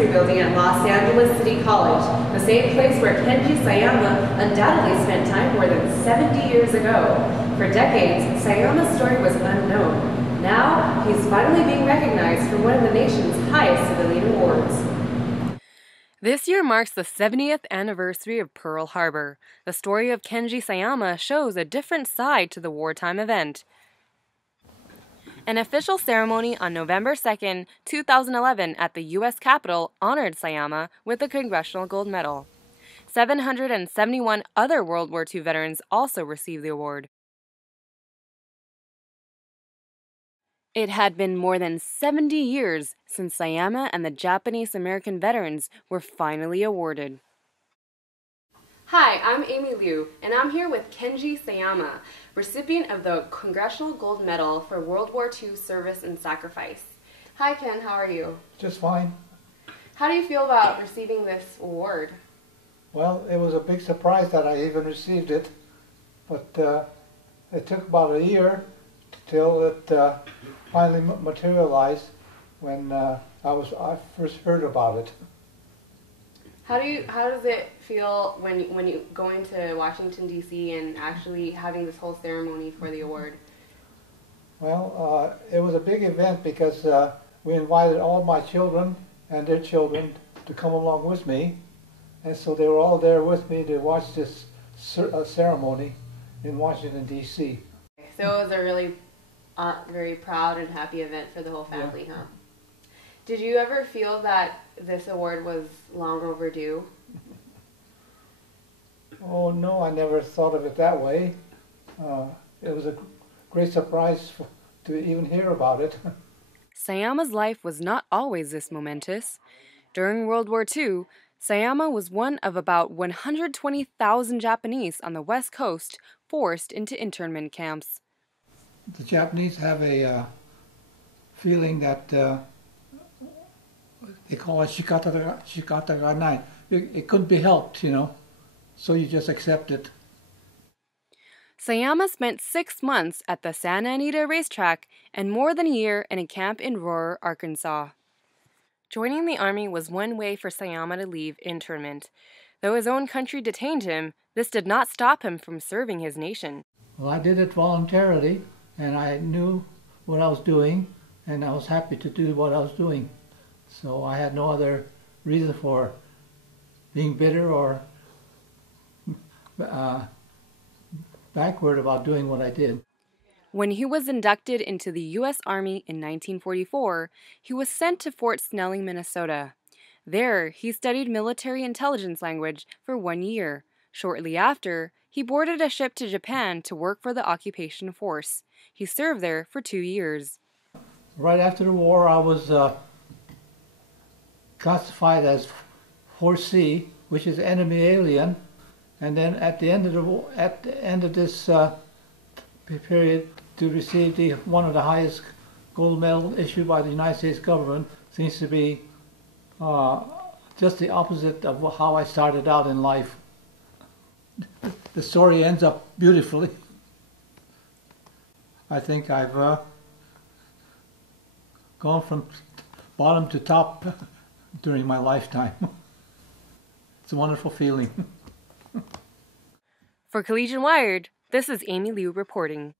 History Building at Los Angeles City College, the same place where Kenji Sayama undoubtedly spent time more than 70 years ago. For decades, Sayama's story was unknown. Now, he's finally being recognized for one of the nation's highest civilian awards. This year marks the 70th anniversary of Pearl Harbor. The story of Kenji Sayama shows a different side to the wartime event. An official ceremony on November 2, 2011 at the U.S. Capitol honored Sayama with the Congressional Gold Medal. 771 other World War II veterans also received the award. It had been more than 70 years since Sayama and the Japanese-American veterans were finally awarded. Hi, I'm Amy Lieu, and I'm here with Kenji Sayama, recipient of the Congressional Gold Medal for World War II Service and Sacrifice. Hi Ken, how are you? Just fine. How do you feel about receiving this award? Well, it was a big surprise that I even received it, but it took about a year till it finally materialized when I first heard about it. How does it feel when you going to Washington D.C. and actually having this whole ceremony for the award? Well, it was a big event because we invited all my children and their children to come along with me, and so they were all there with me to watch this ceremony in Washington D.C. So it was a really very proud and happy event for the whole family, yeah. Huh? Did you ever feel that this award was long overdue? Oh no, I never thought of it that way. It was a great surprise to even hear about it. Sayama's life was not always this momentous. During World War II, Sayama was one of about 120,000 Japanese on the West Coast forced into internment camps. The Japanese have a feeling that they call it shikata ga nai. It couldn't be helped, you know, so you just accept it. Sayama spent 6 months at the Santa Anita racetrack and more than a year in a camp in Rohr, Arkansas. Joining the army was one way for Sayama to leave internment. Though his own country detained him, this did not stop him from serving his nation. Well, I did it voluntarily, and I knew what I was doing, and I was happy to do what I was doing. So I had no other reason for being bitter or backward about doing what I did. When he was inducted into the U.S. Army in 1944, he was sent to Fort Snelling, Minnesota. There, he studied military intelligence language for 1 year. Shortly after, he boarded a ship to Japan to work for the occupation force. He served there for 2 years. Right after the war, I was classified as 4C, which is enemy alien, and then at the end of this period, to receive one of the highest gold medals issued by the United States government seems to be just the opposite of how I started out in life. The story ends up beautifully. I think I've gone from bottom to top during my lifetime. It's a wonderful feeling. For Collegian Wired, this is Amy Lieu reporting.